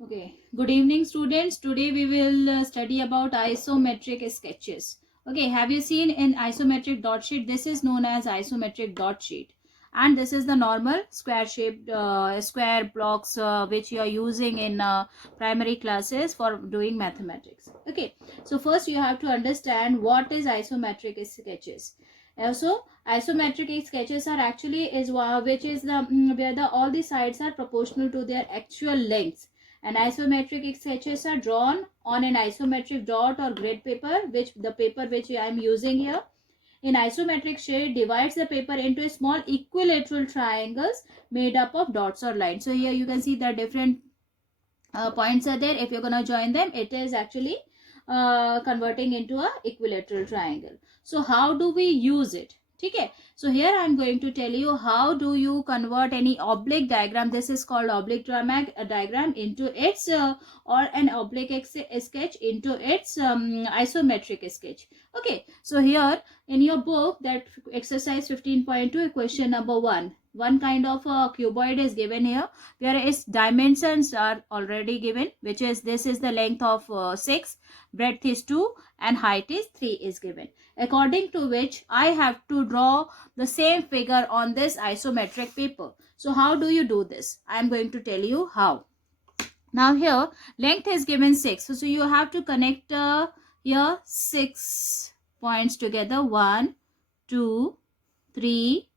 Okay, good evening students. Today we will study about isometric sketches. Okay, have you seen in isometric dot sheet? This is known as isometric dot sheet. And this is the normal square shaped square blocks which you are using in primary classes for doing mathematics. Okay, so first you have to understand what is isometric sketches. So isometric sketches are actually is which is the where the all the sides are proportional to their actual lengths, and isometric sketches are drawn on an isometric dot or grid paper, which the paper which I am using here. In isometric shade divides the paper into small equilateral triangles made up of dots or lines. So here you can see the different points are there. If you're going to join them, it is actually converting into a equilateral triangle. So how do we use it? Okay, so here I'm going to tell you how do you convert any oblique diagram. This is called oblique diagram into its or an oblique sketch into its isometric sketch. Okay, so here in your book, that exercise 15.2, question number 1, one kind of a cuboid is given here where its dimensions are already given, which is this is the length of 6, breadth is 2 and height is 3 is given, according to which I have to draw the same figure on this isometric paper. So how do you do this? I am going to tell you how. Now here length is given 6, so you have to connect here 6 points together, 1 2 3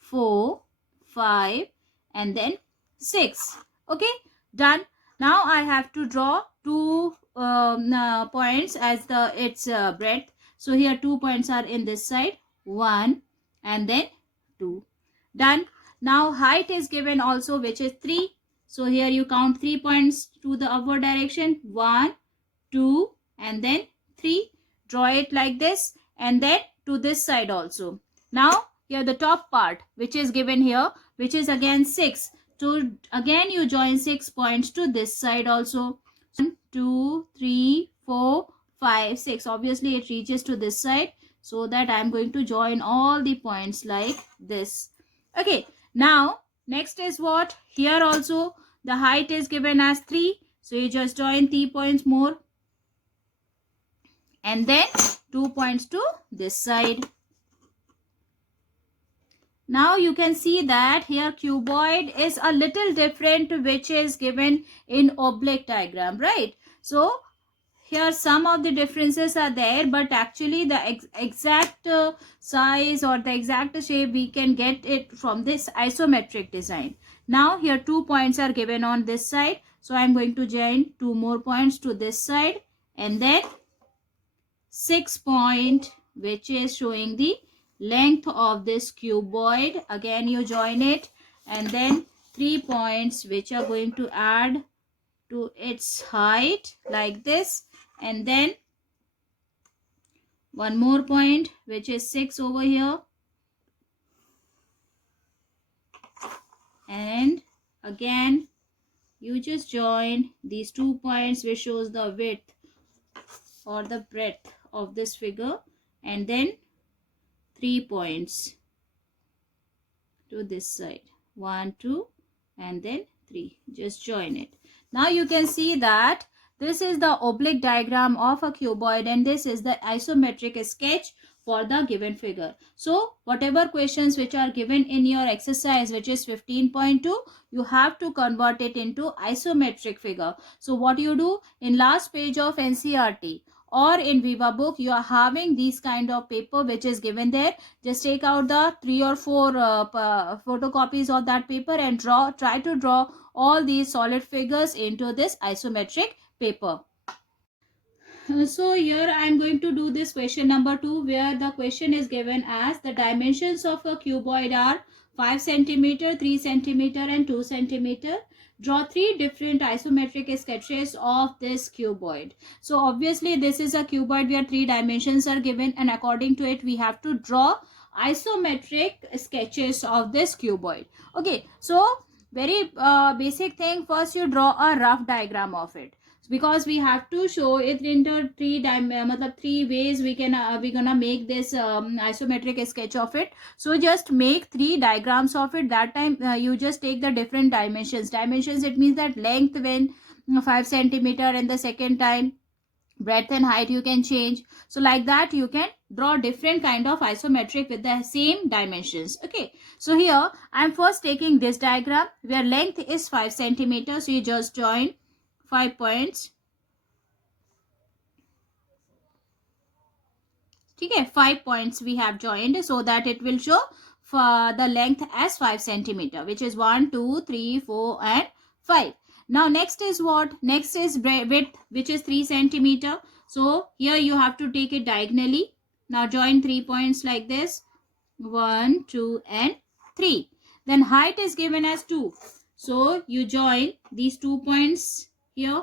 4 5 and then 6. Okay, done. Now I have to draw two points as the its breadth. So here 2 points are in this side, 1 and then 2. Done. Now height is given also, which is 3. So here you count 3 points to the upward direction, 1 2 and then 3. Draw it like this, and then to this side also. Now here the top part which is given here, which is again 6. So again you join 6 points to this side also. 1 2 3 4 5 6. Obviously it reaches to this side, so that I am going to join all the points like this. Okay, now next is what? Here also the height is given as 3. So you just join 3 points more and then 2 points to this side. Now you can see that here cuboid is a little different, which is given in oblique diagram, right? So here some of the differences are there, but actually the exact size or the exact shape we can get it from this isometric design. Now here 2 points are given on this side, so I am going to join 2 more points to this side and then 6 point, which is showing the length of this cuboid. Again you join it, and then 3 points which are going to add to its height like this, and then one more point which is 6 over here, and again you just join these 2 points which shows the width or the breadth of this figure, and then 3 points to this side, 1 2 and then 3. Just join it. Now you can see that this is the oblique diagram of a cuboid and this is the isometric sketch for the given figure. So whatever questions which are given in your exercise, which is 15.2, you have to convert it into isometric figure. So what you do in last page of NCERT or in Viva book, you are having these kind of paper which is given there. Just take out the 3 or 4 photocopies of that paper and try to draw all these solid figures into this isometric paper. So here I am going to do this question number 2, where the question is given as the dimensions of a cuboid are 5 centimeter, 3 centimeter and 2 centimeter. Draw 3 different isometric sketches of this cuboid. So obviously this is a cuboid where 3 dimensions are given, and according to it we have to draw isometric sketches of this cuboid. Okay, so very basic thing, first you draw a rough diagram of it, because we have to show it into 3 ways we can we gonna make this isometric sketch of it. So just make 3 diagrams of it. That time you just take the different dimensions. It means that length, when 5 centimeter, and the second time breadth and height you can change. So like that you can draw different kind of isometric with the same dimensions. Okay, so here I'm first taking this diagram where length is 5 centimeters. So you just join 5 points. Okay, 5 points we have joined, so that it will show for the length as 5 centimeter, which is 1 2 3 4 and 5. Now next is what? Next is width, which is 3 centimeter. So here you have to take it diagonally. Now join 3 points like this, 1 2 and 3. Then height is given as 2, so you join these 2 points here.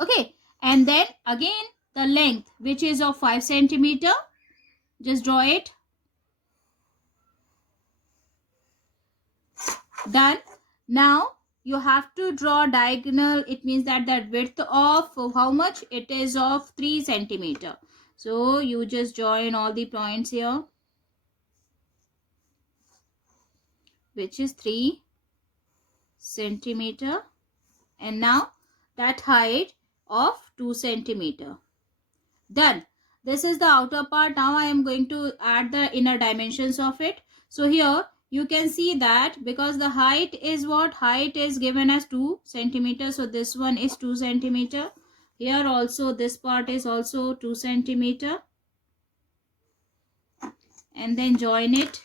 Okay, and then again the length, which is of 5 centimeter, just draw it. Done. Now you have to draw diagonal. It means that width of how much? It is of 3 centimeter. So you just join all the points here, which is 3 centimeter, and now that height of 2 centimeter. Done. This is the outer part. Now I am going to add the inner dimensions of it. So here you can see that because the height is what? Height is given as 2 centimeter. So this one is 2 centimeter. Here also this part is also 2 centimeter. And then join it.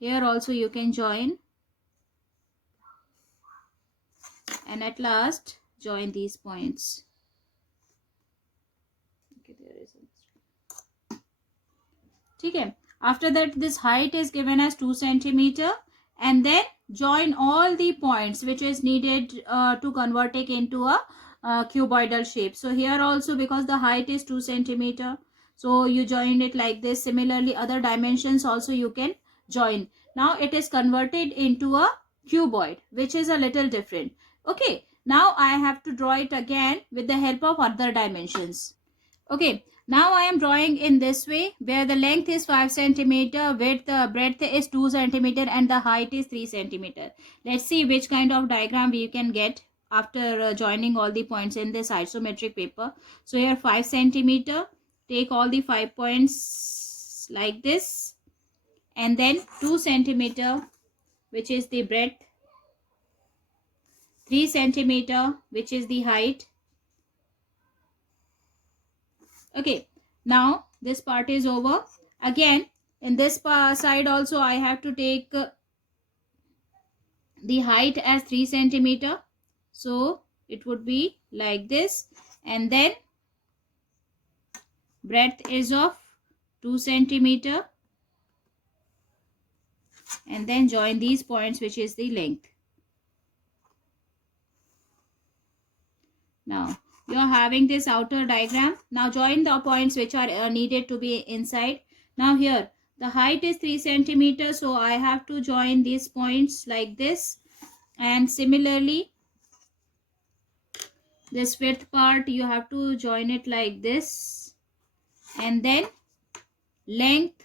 Here also you can join. And at last join these points. Okay, there is okay. After that this height is given as 2 centimeter, and then join all the points which is needed to convert it into a cuboidal shape. So here also, because the height is 2 centimeter, so you join it like this. Similarly other dimensions also you can join. Now it is converted into a cuboid, which is a little different. Okay, now I have to draw it again with the help of other dimensions. Okay, now I am drawing in this way, where the length is 5 centimeter, width, breadth is 2 centimeter, and the height is 3 centimeter. Let's see which kind of diagram we can get after joining all the points in this isometric paper. So here 5 centimeter, take all the 5 points like this, and then 2 centimeter, which is the breadth, 3 centimeter, which is the height. Okay, now this part is over. Again in this side also I have to take the height as 3 centimeter. So it would be like this, and then breadth is of 2 centimeter, and then join these points, which is the length. Now you are having this outer diagram. Now join the points which are needed to be inside. Now here the height is 3 centimeter, so I have to join these points like this, and similarly this width part you have to join it like this, and then length,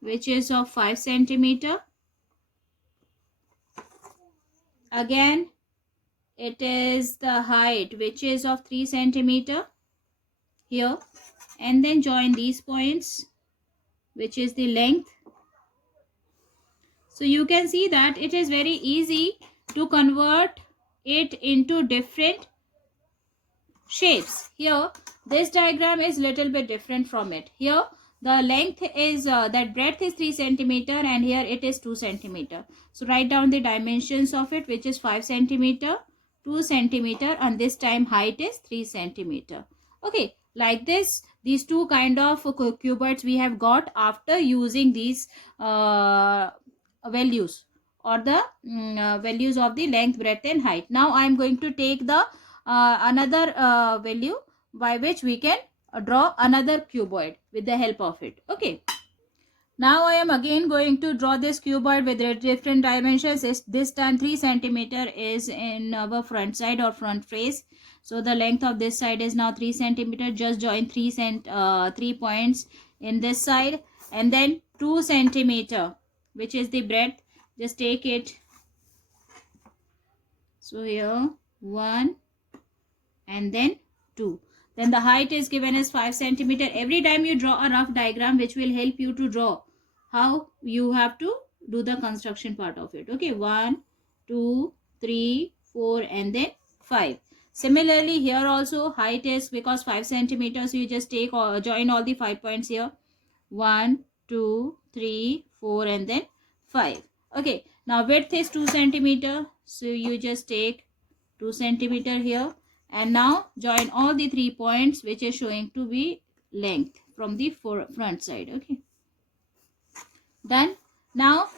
which is of 5 centimeter. Again it is the height, which is of 3 centimeter here, and then join these points, which is the length. So you can see that it is very easy to convert it into different shapes. Here this diagram is little bit different from it. Here the length is that breadth is 3 centimeter, and here it is 2 centimeter. So write down the dimensions of it, which is 5 centimeter, 2 centimeter, and this time height is 3 centimeter. Okay, like this, these two kind of cuboids we have got after using these values, or the values of the length, breadth and height. Now I am going to take the another value by which we can draw another cuboid with the help of it. Okay, now I am again going to draw this cuboid with different dimensions. This time 3 centimeter is in our front side or front face. So the length of this side is now 3 centimeter. Just join 3 points in this side, and then 2 centimeter, which is the breadth, just take it. So here 1 and then 2. Then the height is given as 5 centimeter. Every time you draw a rough diagram which will help you to draw how you have to do the construction part of it. Okay, 1, 2, 3, 4 and then 5. Similarly here also height is, because 5 centimeters, you just take or join all the 5 points here. 1, 2, 3, 4 and then 5. Okay, now width is 2 centimeter. So you just take 2 centimeter here, and now join all the 3 points which is showing to be length from the front side. Okay, done. Now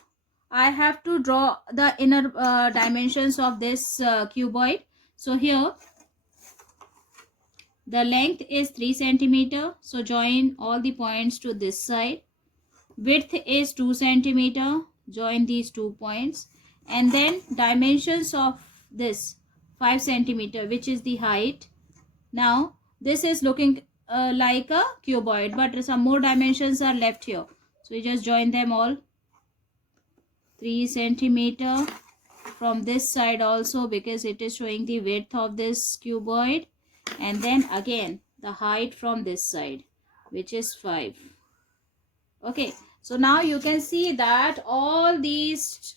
I have to draw the inner dimensions of this cuboid. So here the length is 3 centimeter. So join all the points to this side. Width is 2 centimeter. Join these 2 points. And then dimensions of this 5 centimeter, which is the height. Now this is looking like a cuboid, but some more dimensions are left here. So you just join them all. 3 centimeter from this side also, because it is showing the width of this cuboid. And then again the height from this side, which is 5. Okay, so now you can see that all these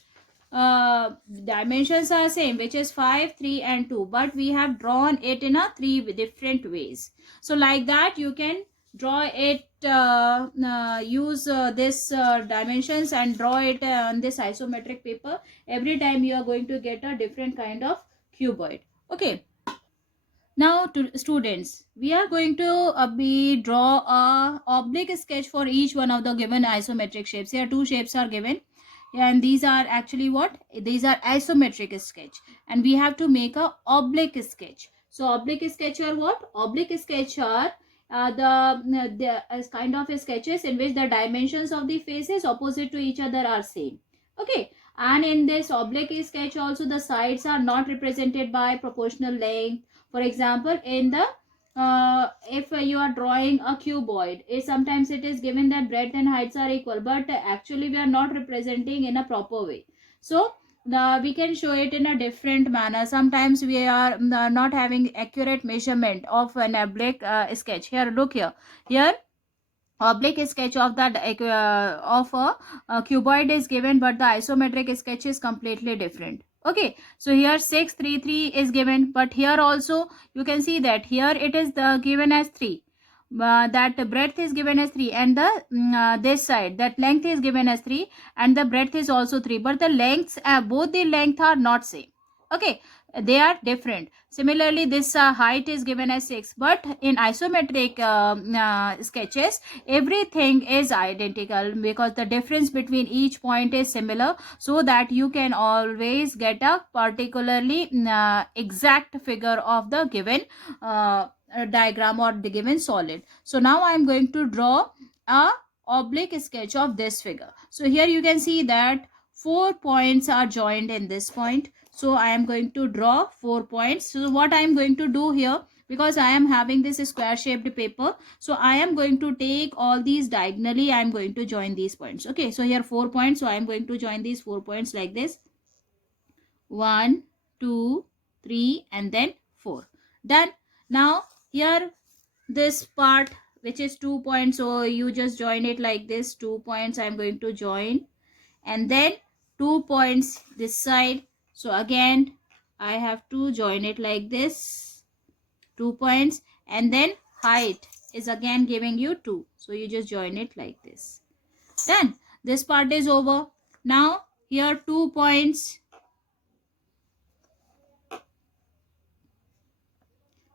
dimensions are same, which is 5, 3 and 2, but we have drawn it in a 3 different ways. So like that you can draw it, use this dimensions and draw it on this isometric paper. Every time you are going to get a different kind of cuboid. Okay, now to students, we are going to draw a oblique sketch for each one of the given isometric shapes. Here 2 shapes are given, and these are actually what? These are isometric sketch, and we have to make a oblique sketch. So oblique sketch are what? Oblique sketch are the kind of sketches in which the dimensions of the faces opposite to each other are same. Okay, and in this oblique sketch also the sides are not represented by proportional length. For example, in the if you are drawing a cuboid, sometimes it is given that breadth and heights are equal, but actually we are not representing in a proper way. So we can show it in a different manner. Sometimes we are not having accurate measurement of an oblique sketch. Here, look here. Here oblique sketch of that of a cuboid is given, but the isometric sketch is completely different. Okay, so here 6, 3, 3 is given, but here also you can see that here it is given as 3. That breadth is given as 3, and the this side that length is given as 3, and the breadth is also 3, but the lengths both the length are not same. Okay, they are different. Similarly, this height is given as 6, but in isometric sketches everything is identical, because the difference between each point is similar, so that you can always get a particularly exact figure of the given diagram or the given solid. So now I am going to draw a oblique sketch of this figure. So here you can see that 4 points are joined in this point. So I am going to draw 4 points. So what I am going to do here, because I am having this square shaped paper, so I am going to take all these diagonally. I am going to join these points. Okay, so here 4 points, so I am going to join these 4 points like this. 1, 2, 3 and then 4. Done. Now here this part which is 2 points, so you just join it like this. 2 points I am going to join, and then 2 points this side. So again I have to join it like this. 2 points, and then height is again giving you 2, so you just join it like this. Done. This part is over. Now here 2 points.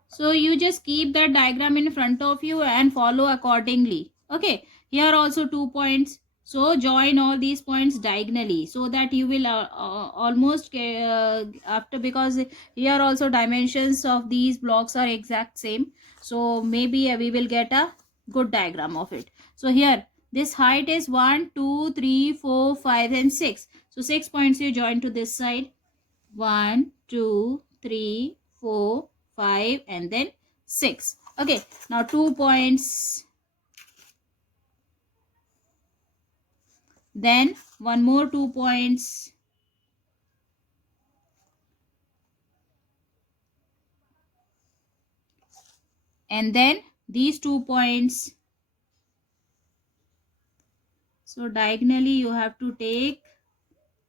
So you just keep that diagram in front of you and follow accordingly. Okay, here also 2 points. So join all these points diagonally, so that you will almost after, because here also dimensions of these blocks are exact same. So maybe we will get a good diagram of it. So here this height is 1, 2, 3, 4, 5 and 6. So 6 points you join to this side. 1, 2, 3, 4, 5 and then 6. Okay, now 2 points, then one more 2 points, and then these 2 points. So diagonally you have to take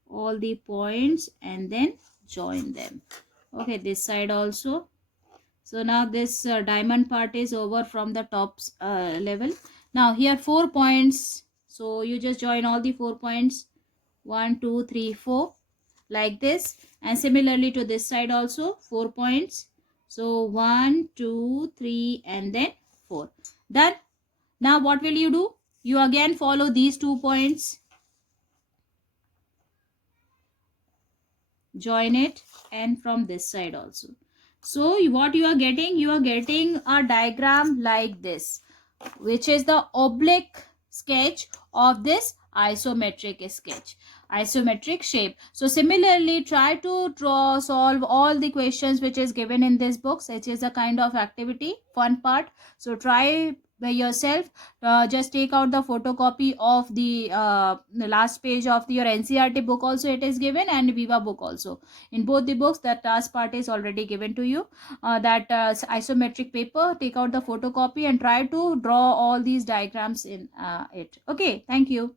all the points and then join them. Okay, this side also. So now this diamond part is over from the top level. Now here 4 points, so you just join all the 4 points, 1 2 3 4, like this. And similarly to this side also 4 points, so 1 2 3 and then 4. Done. Now what will you do? You again follow these 2 points, join it, and from this side also. So what you are getting? You are getting a diagram like this, which is the oblique sketch of this isometric sketch, isometric shape. So similarly, try to solve all the questions which is given in this book. It is a kind of activity, fun part. So try by yourself. Just take out the photocopy of the last page of your NCERT book also it is given, and Viva book also. In both the books, the task part is already given to you. That isometric paper, take out the photocopy and try to draw all these diagrams in it. Okay, thank you.